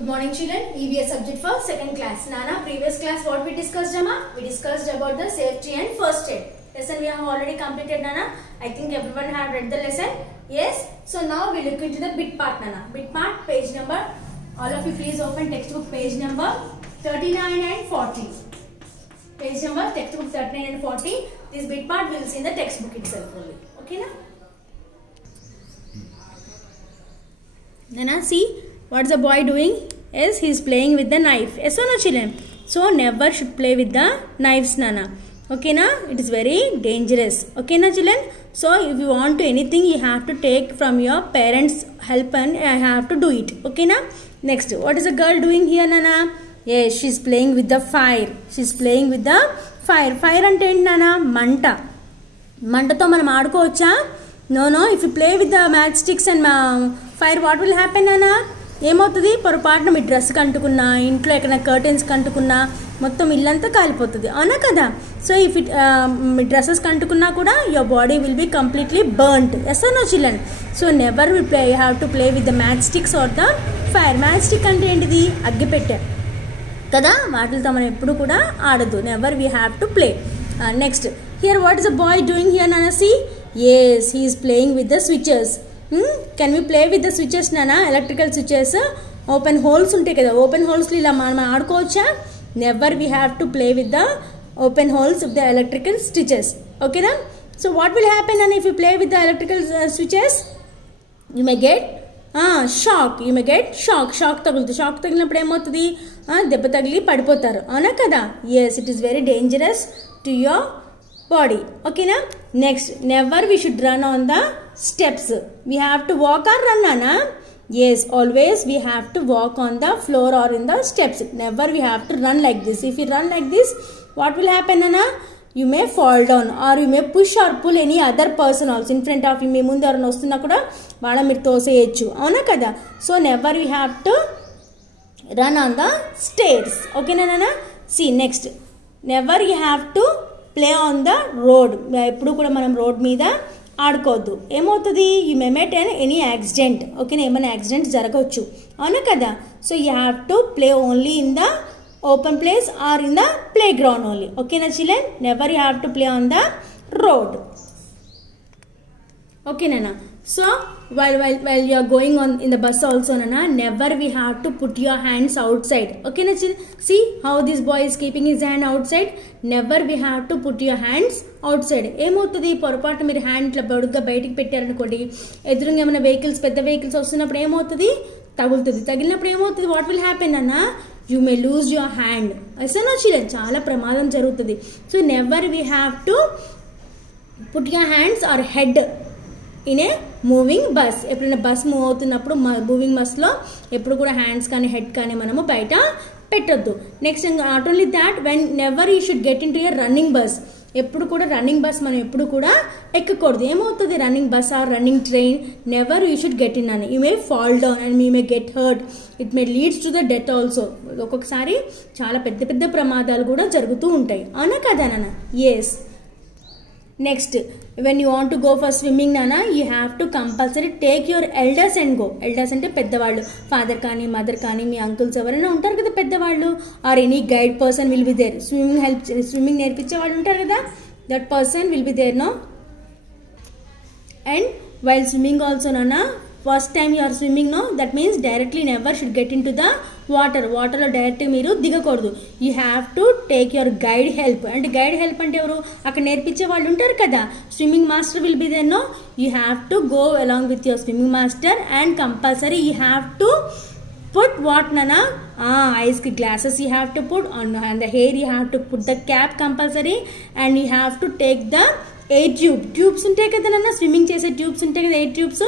Good morning children. EVS subject for second class. Nana, previous class what we discussed, Amma? We discussed about the safety and first aid. Lesson we have already completed, Nana. I think everyone have read the lesson. Yes. So now we look into the bit part, Nana. Bit part, page number. All of you please open textbook page number 39 and 40. Page number textbook 39 and 40. This bit part we will see in the textbook itself only. Okay, na? Nana, see. What is the boy doing? Yes, he is playing with the knife. Yes or no, children? So never should play with the knives, Nana. Okay, na? It is very dangerous. Okay, na, children? So if you want to anything, you have to take from your parents' help and have to do it. Okay, na? Next, what is the girl doing here, Nana? Yes, she is playing with the fire. She is playing with the fire. Fire ante enti, Nana? Manta. Manta to manam aadukovacha? No. If you play with the matchsticks and fire, what will happen, Nana? ఏమవుతుంది పొరపాటున మీ dress కంటుకున్నా ఇంట్లో ఎక్కడ curtains కంటుకున్నా మొత్తం ఇల్లంతా కాలిపోతుంది అవునా కదా so if it మీ డ్రెస్సెస్ కంటుకున్నా కూడా your body will be completely burned yes or no children so never we play you have to play with the match sticks or the fire match stick అంటే ఏంటిది అగ్గిపెట్టె కదా వాటితో మనం ఎప్పుడు కూడా ఆడద్దు never we have to play next here what is the boy doing here నానా see yes he is playing with the switches can we play with the switches nana electrical switches open holes unte kada open holes lo ila man aadukovacha never we have to play with the open holes of the electrical switches okay na so what will happen nana if you play with the electrical switches you may get shock you may get shock tagilnappudu em avutadi debba tagili padipotaru avuna kada yes it is very dangerous to your body okay na next never we should run on the steps we have to walk or run nana yes always we have to walk on the floor or in the steps never we have to run like this if you run like this what will happen nana you may fall down or you may push or pull any other person also in front of you me mundu evarna vastunna kuda vaala meer toseyochu avuna kada so never we have to run on the stairs okay na nana see next never you have to play on the road ఎప్పుడు కూడా మనం road మీద ఆడుకోవద్దు ఏమవుతుంది you may met any accident ఓకేనా ఏమైనా accident జరగవచ్చు అవునా కదా so you have to play only in the open place or in the play ground only ఓకేనా children never you have to play on the road ఓకేనా so while you are going on in the bus also nana never we have to put your hands outside okay na see how this boy is keeping his hand outside never we have to put your hands outside ఏమవుతుంది పొరపాటు మీరు hand ఇట్లా బడుగ్గా బయటికి పెట్టారనుకోండి ఎదురుగా ఏమైనా vehicles పెద్ద vehicles వస్తున్నప్పుడు ఏమవుతుంది తగిలినప్పుడు ఏమవుతుంది వాట్ విల్ హ్యాపెన్ అన్నా you may lose your hand అసలు చిల్డ్రన్ చాలా ప్రమాదం జరుగుతుంది so never we have to put your hands or head in a moving bus ఎప్పుడైనా బస్ మూవ్ అవుతున్నప్పుడు మూవింగ్ బస్లో ఎప్పుడు కూడా హ్యాండ్స్ కానీ హెడ్ కానీ మనము బయట పెట్టొద్దు next not only that when never you should get in to a running bus ఎప్పుడు కూడా రన్నింగ్ బస్ మనం ఎప్పుడు కూడా ఎక్కకూడదు ఏమవుతుంది running bus or running train never you should get in అని you may fall down and you may get hurt it may leads to the death also ఒక్కొక్కసారి చాలా పెద్ద పెద్ద ప్రమాదాలు కూడా జరుగుతూ ఉంటాయి అవునా కదా నాన్న yes next when you want to go for swimming nana you have to compulsory take your elders and go elders అంటే పెద్దవాళ్ళు ఫాదర్ కానీ మదర్ కానీ మీ అంకుల్స్ ఎవరైనా ఉంటారు కదా పెద్దవాళ్ళు or any guide person will be there swimming నేర్పించే వాళ్ళు ఉంటారు కదా that person will be there no and while swimming also నన్నా first time you are swimming no that means directly never should get in to the వాటర్లో డైరెక్ట్గా మీరు దిగకూడదు you have to take your guide help అంటే guide help అంటే ఎవరు అక్కడ నేర్పించే వాళ్ళు ఉంటారు కదా swimming master will be there no you have to go along with your swimming master and compulsory you have to put what nana eyes ki glasses you have to put on and the hair you have to put the cap compulsory and you have to take the 8 tubes ఉంటాయి కదా నన్న swimming చేసే tubes ఉంటాయి కదా 8 tubes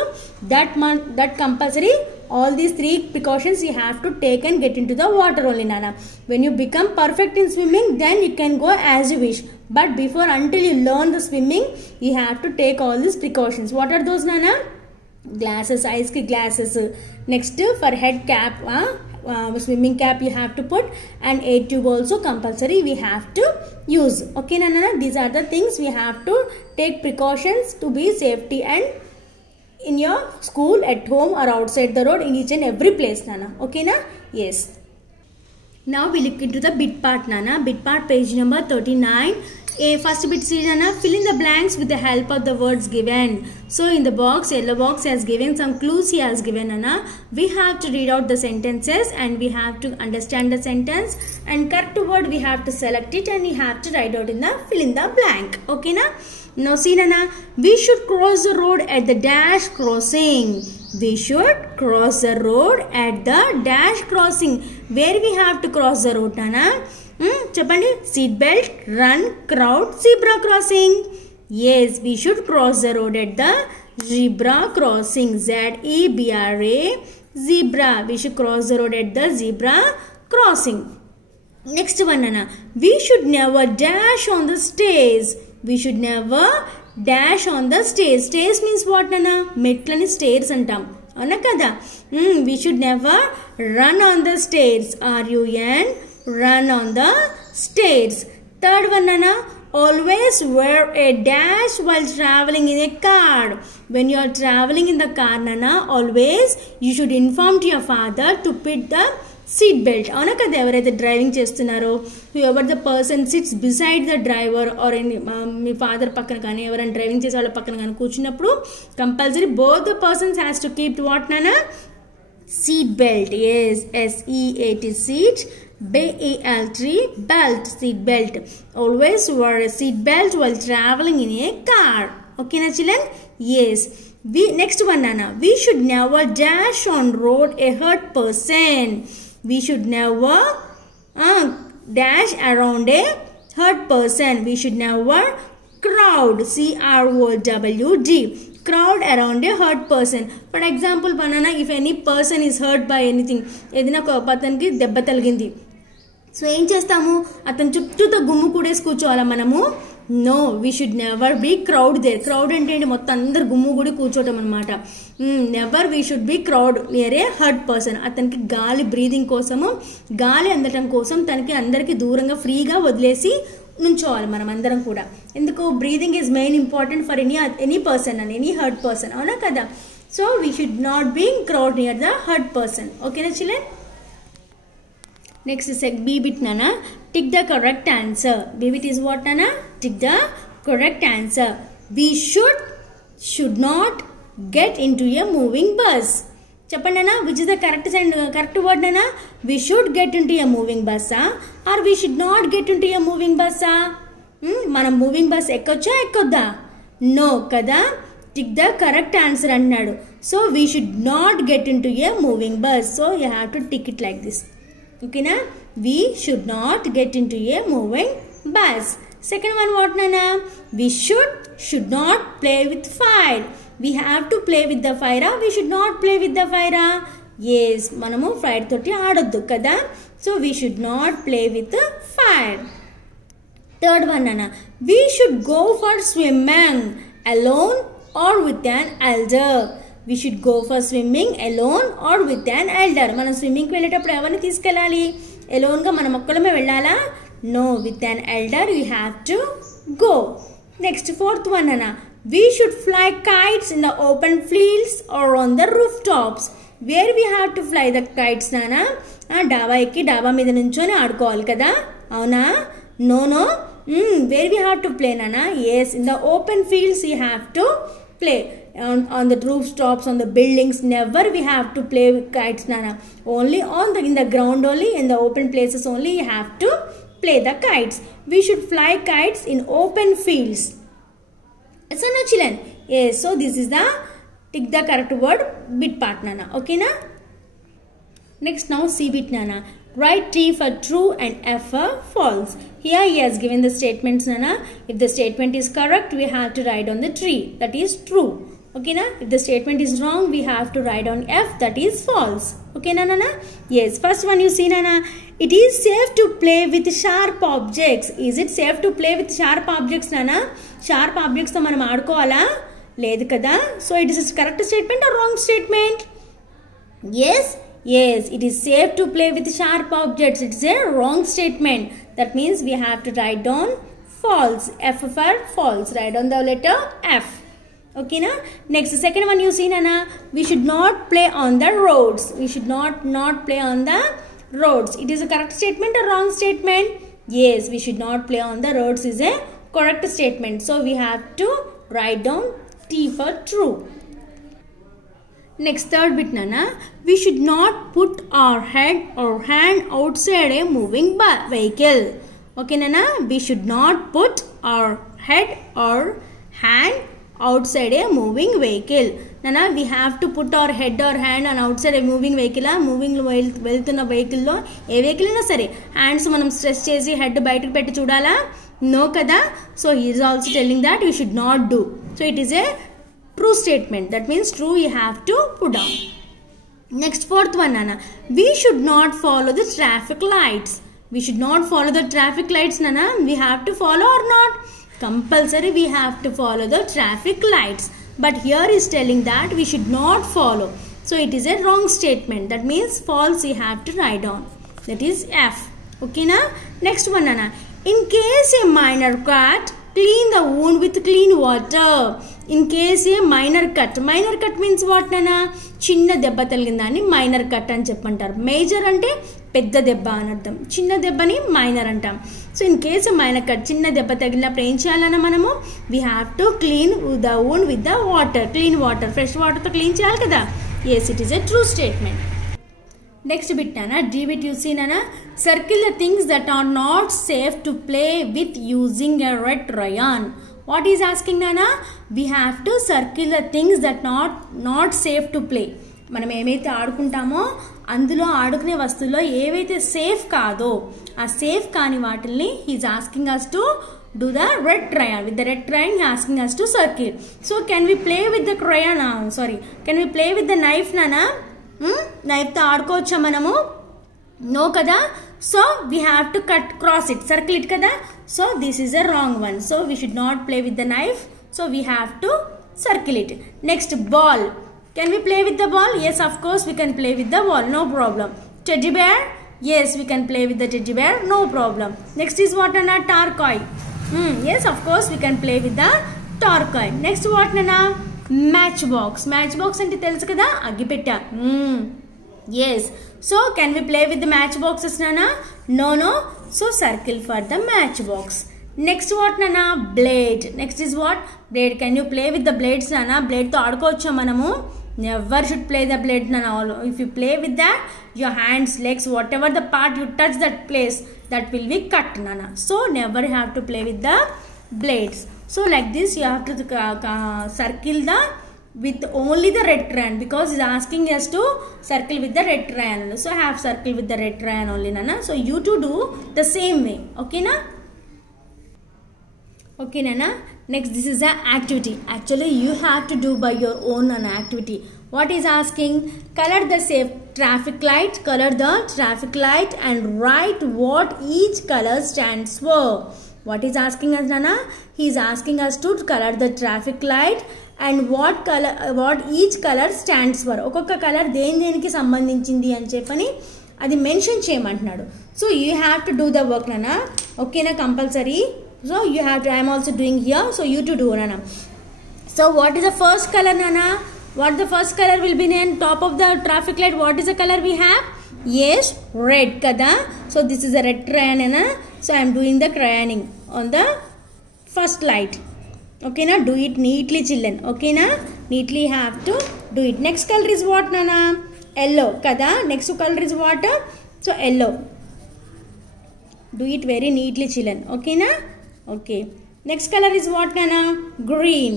that compulsory all these 3 precautions you have to take and get into the water only nana when you become perfect in swimming then you can go as you wish but before until you learn the swimming you have to take all these precautions what are those nana glasses eyes ki glasses next for head cap swimming cap you have to put and 8 tube also compulsory we have to use okay nana these are the things we have to take precautions to be safety and in your school, at home or outside the road, in each and every place, Nana. Okay, na? Yes. Now we look into the bit part, Nana. Bit part, page number 39. First bit is Nana, fill in the blanks with the help of the words given. So in the box, yellow box has given some clues he has given, Nana. We have to read out the sentences and we have to understand the sentence, and correct word we have to select it and we have to write out in the fill in the blank. Okay, na? Now see, Nana, we should cross the road at the dash crossing. We should cross the road at the dash crossing. Where we have to cross the road, Nana? Chapandi, seat belt, run, crowd, zebra crossing. Yes, we should cross the road at the zebra crossing. Z-E-B-R-A, zebra. We should cross the road at the zebra crossing. Next one, Nana. We should never dash on the stairs. We should never dash on the stairs. Stairs means what, Nana? Metlani stairs antam. Avuna kada? We should never run on the stairs. R-U-N, run on the stairs. Third one, Nana. Always wear a dash while traveling in a car. When you are traveling in the car, Nana, always you should inform to your father to put the seat belt. Avuna kada? Evaraithe driving chestunnaro, whoever the person sits beside the driver or in me father పక్కన కానీ ఎవరైనా driving చేసే వాళ్ళ పక్కన కానీ కూర్చున్నప్పుడు compulsory both the persons has to keep what, Nana? Seat belt. Yes, S-E-A-T, seat, B-E-L-T, belt, seat belt. Always wear a seat belt while traveling in a car. Okay, na children? Yes. Next one, Nana. We should never dash on road a hurt person. We should never dash around a hurt person. We should never crowd, C-R-O-W-D, crowd around a hurt person. For example, banana, if any person is hurt by anything, ఏదైనా ఒక పతనికి దెబ్బ తగిలింది, so ఏం చేస్తాము? అతని చుట్టూతో గుమ్ము కూడేసి కూర్చోవాలా మనము? No, we should never be crowd there. Crowd అంటే మొత్తం అందరు గుమ్ము కూడి కూర్చోవటం అనమాట. Never we should be crowd near a hurt person. అతనికి గాలి బ్రీదింగ్ కోసము, గాలి అందటం కోసం తనకి అందరికి దూరంగా ఫ్రీగా వదిలేసి నుంచోవాలి మనం అందరం కూడా. ఎందుకు? Breathing is main important for any person and any hurt person. అవునా కదా? So we should not be crowd near the hurt person. ఓకేనా children? Next is B bit, Nana. Tick the correct answer. B bit is what, Nana? Tick the correct answer. We should not get into a moving bus. Chappan, Nana, which is the correct word, Nana? We should get into a moving bus, or we should not get into a moving bus. Mana moving bus ekkocha ekkodda? No kada? Tick the correct answer annadu. So we should not get into a moving bus. So you have to tick it like this. Okay, na? We should not get into a moving bus. Second one, what, Nana? We should not play with fire. We have to play with the fire. We should not play with the fire. Yes, manamu fire toti aadoddu kada. So we should not play with the fire. Third one, Nana. We should go for swimming alone or with an elder. We should go for swimming alone or with an elder. మనం swimming కి వెళ్ళేటప్పుడు ఎవరిని తీసుకెళ్ళాలి? alone గా మనం ఒక్కలమే వెళ్ళాలా? No, with an elder we have to go. Next, fourth one, Nana. We should fly kites in the open fields or on the rooftops. Where we have to fly the kites, Nana? డాబా ఎక్కి డాబా మీద నుంచొని ఆడుకోవాలి కదా? అవునా? No. Where we have to play, Nana? Yes, in the open fields we have to play. On the rooftops, on the buildings, never we have to play with kites, Nana. Only in the ground only, in the open places only you have to play the kites. We should fly kites in open fields. So now children, yes, so this is the tick the correct word bit part, Nana. Okay, na? Next, now C bit, Nana. Write T for true and F for false. Here he has given the statements, Nana. If the statement is correct, we have to write on the tree, that is true. Okay, na? If the statement is wrong, we have to write on F, that is false. Okay, na, Nana? Yes, first one you see, Nana. It is safe to play with sharp objects. Is it safe to play with sharp objects, Nana? Sharp objects to manam aadukovala? Ledhu kada? So it is a correct statement or wrong statement? Yes, it is safe to play with sharp objects. It is a wrong statement. That means we have to write down false. F for false. Write down the letter F. Okay, na? Next, the second one you see, Nana. We should not play on the roads. We should not play on the roads. It is a correct statement or wrong statement? Yes, we should not play on the roads is a correct statement. So we have to write down T for true. Next, third bit, Nana. We should not put our head or hand outside a moving vehicle. Okay, Nana. We should not put our head or hand outside a moving vehicle. Nana, we have to put our head or hand on outside a moving vehicle. Moving వెళ్తున్న vehicle లో ఏ vehicle అయినా సరే hands మనం stress చేసి head బయటకు పెట్టి చూడాలా? No kada. So he is also telling that we should not do. So it is a true statement. That means true you have to put down. Next, fourth one, Nana. We should not follow the traffic lights. We should not follow the traffic lights, Nana. We have to follow or not? Compulsory we have to follow the traffic lights. But here is telling that we should not follow. So it is a wrong statement. That means false you have to write down. That is F. Okay, na? Next one, Nana. In case a minor cut, clean the wound with clean water. In case a minor cut. Minor cut means what, Nana? Chinna debba talgindani minor cut అని చెప్పంటారు. Major అంటే పెద్ద దెబ్బ అని అర్థం. చిన్న దెబ్బని minor అంటాం. So in case minor cut చిన్న దెబ్బ తగిలినప్పుడు ఏం చేయాలన్నా మనము we have to clean the wound with the water. Clean water, fresh వాటర్తో క్లీన్ చేయాలి కదా. Yes, it is a true statement. Next bit నానా, డి బిట్ యూ సీ నానా. Circle the things that are not safe to play with using a red crayon. What is asking నానా? We have to circle the things that not safe to play. మనం ఏమైతే ఆడుకుంటామో అందులో ఆడుకునే వస్తువుల్లో ఏవైతే safe కాదో ఆ సేఫ్ కాని వాటిల్ని he's asking us to do the red crayon. With the red crayon he is asking us to circle. So can we play with the crayon? Can we play with the knife, Nana? Knife తో ఆడుకోవచ్చా మనము? No kada. So we have to cross it, circle it kada. So this is a wrong one. So we should not play with the knife. So we have to circle it. Next, ball. Can we play with the ball? Yes, of course we can play with the ball. No problem. Teddy bear? Yes, we can play with the teddy bear. No problem. Next is what, Nana? Tortoise. Yes, of course we can play with the tortoise. Next what, Nana? Matchbox. Matchbox ante telusu kada, agipetta. Yes. So can we play with the matchboxes, Nana? No. So circle for the matchbox. Next what, Nana? Blade. Next is what? Blade. Can you play with the blades, Nana? Blade to ఆడుకోవచ్చా మనము? Never should play the blade, Nana. If you play with that, your hands, legs, whatever the part you touch that place, that will be cut, Nana. So never have to play with the blades. So like this you have to circle the with only the red crayon, because he is asking us to circle with the red crayon. So I have circle with the red crayon only, Nana. So you to do the same way. Okay, na? Okay, Nana. Next, this is an activity. Actually you have to do by your own an activity. What is asking? Color the safe traffic light. Color the traffic light and write what each color stands for. What is asking us, Nana? He is asking us to color the traffic light and what each color stands for. ఒక్కొక్క colour దేనికి సంబంధించింది అని చెప్పని అది mention చేయమంటున్నాడు. So you have to do the work, Nana. Okay na, compulsory. So you have to, I am also doing here. So you to do, Nana. So what is the first color, Nana? What the first color will be on top of the traffic light? What is the color we have? Yes, red kada. So this is a red crayon, Nana. So I am doing the crayoning on the first light. Okay na, do it neatly, children. Okay na, neatly have to do it. Next color is what, Nana? Yellow kada. Next color is what? So yellow. Do it very neatly, children. Okay na? Okay. Next color is what, Nana? Green.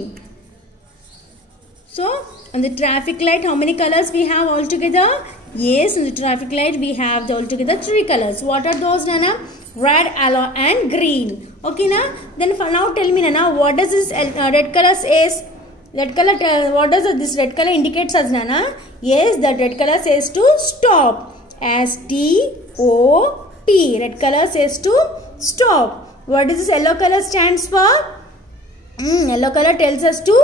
So on the traffic light, how many colors we have altogether? Yes, in the traffic light we have altogether 3 colors. What are those, Nana? Red, yellow and green. Okay na? Then for now tell me, Nana, what does this red color says? Red color, what does this red color indicates as, Nana? Yes, that red color says to stop. S-T-O-P. Red color says to stop. What does this yellow color stands for? Yellow color tells us to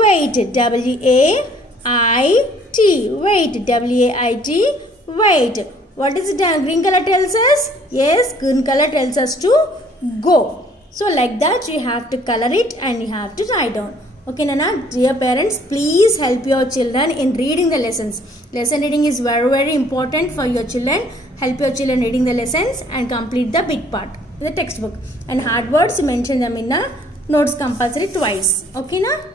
wait. W-A-I-T. Wait. W-A-I-T. Wait. What is it? Green color tells us? Yes, green color tells us to go. So like that you have to color it and you have to write down. Okay Nana, dear parents, please help your children in reading the lessons. Lesson reading is very, very important for your children. Help your children reading the lessons and complete the big part in the textbook. And hard words, mention them in the notes compulsory twice. Okay na?